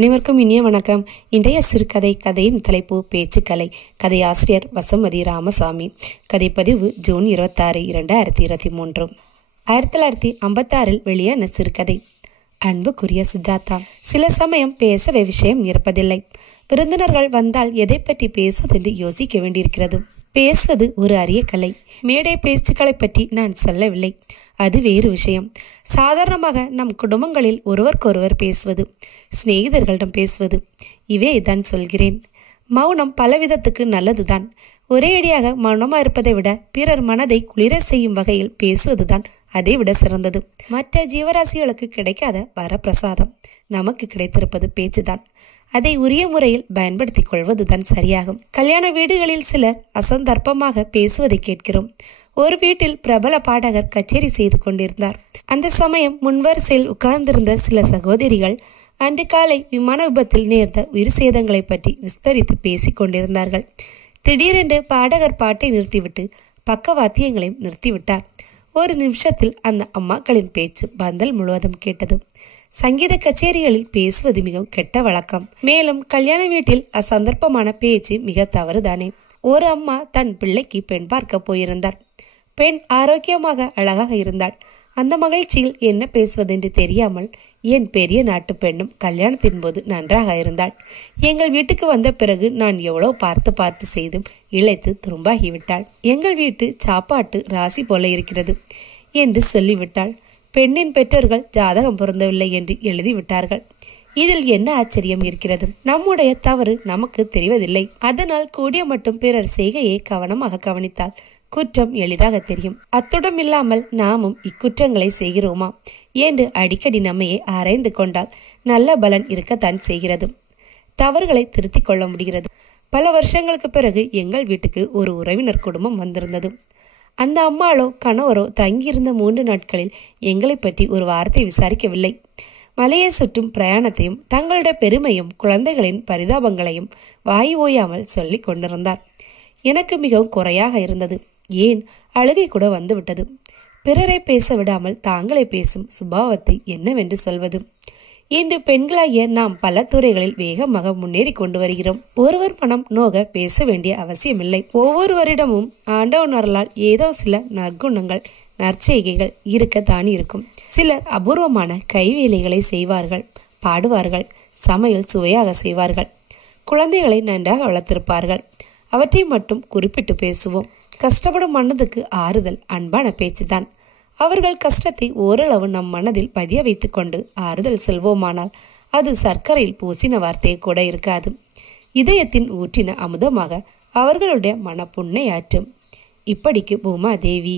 அனைவருக்கும் இனிய வணக்கம். இன்றைய சிறுகதை கதையின் தலைப்பு பேச்சுக்கலை. கதையாசிரியர் வசமதி ராமசாமி. கதைப்பதிவு ஜூன் 26, 2023. 1956 வெளியான சிறுகதை. அன்புக்குரிய சுஜாதா, சில சமயம் பேசவே விஷயம் இருப்பதில்லை. விருந்தினர்கள் வந்தால் எதை பற்றி பேசுவதென்று யோசிக்க வேண்டியிருக்கிறது. பேசுவது ஒரு அரிய கலை. மேடை பேச்சுக்களை பற்றி நான் சொல்லவில்லை, அது வேறு விஷயம். சாதாரணமாக நம் குடும்பங்களில் ஒருவருக்கொருவர் பேசுவது, சிநேகிதர்களிடம் பேசுவது, இவே தான் சொல்கிறேன். மௌனம் பலவிதத்துக்கு நல்லதுதான். ஒரேடியாக மௌனமாக இருப்பதை விட பிறர் மனதை குளிர செய்யும் வகையில் பேசுவதுதான் அதை விட சிறந்தது. மற்ற ஜீவராசிகளுக்கு கிடைக்காத வரப்பிரசாதம் நமக்கு கிடைத்திருப்பது பேச்சுதான். அதை உரிய முறையில் பயன்படுத்திக் கொள்வதுதான் சரியாகும். கல்யாண வீடுகளில் சிலர் அசந்தர்ப்பமாக பேசுவதை கேட்கிறோம். ஒரு வீட்டில் பிரபல பாடகர் கச்சேரி செய்து கொண்டிருந்தார். அந்த சமயம் முன்வரிசையில் உட்கார்ந்திருந்த சில சகோதரிகள் அன்று காலை விமான விபத்தில் நேர்ந்த உயிர் சேதங்களை பற்றி விஸ்தரித்து பேசிக் கொண்டிருந்தார்கள். திடீரென்று பாடகர் பாட்டை நிறுத்திவிட்டு பக்கவாத்தியங்களையும் நிறுத்திவிட்டார். ஒரு நிமிஷத்தில் அந்த அம்மாக்களின் பேச்சு பந்தல் முழுவதும் கேட்டது. சங்கீத கச்சேரிகளில் பேசுவது மிகவும் கெட்ட வழக்கம். மேலும் கல்யாண வீட்டில் அசந்தர்ப்பமான பேச்சு மிக தவறுதானே. ஒரு அம்மா தன் பிள்ளைக்கு பெண் பார்க்க போயிருந்தார். பெண் ஆரோக்கியமாக அழகாக இருந்தாள். அந்த மகிழ்ச்சியில் என்ன பேசுவதென்று தெரியாமல், என் பெரிய நாட்டு பெண்ணும் கல்யாணத்தின் போது நன்றாக இருந்தாள். எங்கள் வீட்டுக்கு வந்த பிறகு நான் எவ்வளவு பார்த்து பார்த்து செய்தும் இழைத்து துரும்பாகிவிட்டாள். எங்கள் வீட்டு சாப்பாட்டு ராசி போல இருக்கிறது என்று சொல்லிவிட்டாள். பெண்ணின் பெற்றோர்கள் ஜாதகம் பொருந்தவில்லை என்று எழுதிவிட்டார்கள். இதில் என்ன ஆச்சரியம் இருக்கிறது? நம்முடைய தவறு நமக்கு தெரிவதில்லை. அதனால் கூடிய மட்டும் பிறர் செய்கையை கவனமாக கவனித்தால் குற்றம் எளிதாக தெரியும். அத்துடன் இல்லாமல் நாமும் இக்குற்றங்களை செய்கிறோமா என்று அடிக்கடி நம்மையே ஆராய்ந்து கொண்டால் நல்ல பலன் இருக்கத்தான் செய்கிறது. தவறுகளை திருத்திக் கொள்ள முடிகிறது. பல வருஷங்களுக்கு பிறகு எங்கள் வீட்டுக்கு ஒரு உறவினர் குடும்பம் வந்திருந்தது. அந்த அம்மாளோ கணவரோ தங்கியிருந்த 3 நாட்களில் எங்களை பற்றி ஒரு வார்த்தை விசாரிக்கவில்லை. மலையை சுற்றும் பிரயாணத்தையும் தங்களுடைய பெருமையும் குழந்தைகளின் பரிதாபங்களையும் வாய் ஓயாமல் சொல்லி கொண்டிருந்தார். எனக்கு மிகவும் குறையாக இருந்தது. ஏன் அழுகை கூட வந்துவிட்டது. பிறரை பேச விடாமல் தாங்களே பேசும் சுபாவத்தை என்னவென்று சொல்வது? இன்று பெண்களாகிய நாம் பல துறைகளில் வேகமாக முன்னேறி கொண்டு வருகிறோம். ஒருவர் மனம் நோக பேச வேண்டிய அவசியமில்லை. ஒவ்வொருவரிடமும் ஆண்டவன் அருளால் ஏதோ சில நற்குணங்கள் நற்செய்கைகள் இருக்கத்தான் இருக்கும். சிலர் அபூர்வமான கைவேலைகளை செய்வார்கள், பாடுவார்கள், சமையல் சுவையாக செய்வார்கள், குழந்தைகளை நன்றாக வளர்த்திருப்பார்கள். அவற்றை மட்டும் குறிப்பிட்டு பேசுவோம். கஷ்டப்படும் மனதுக்கு ஆறுதல் அன்பான பேச்சுதான். அவர்கள் கஷ்டத்தை ஓரளவு நம் மனதில் பதிய வைத்து கொண்டு ஆறுதல் செல்வோமானால் அது சர்க்கரையில் பூசின வார்த்தையை கூட இருக்காது. இதயத்தின் ஊற்றின அமுதமாக அவர்களுடைய மனப்புண்ணையாற்றும். இப்படிக்கு பூமாதேவி.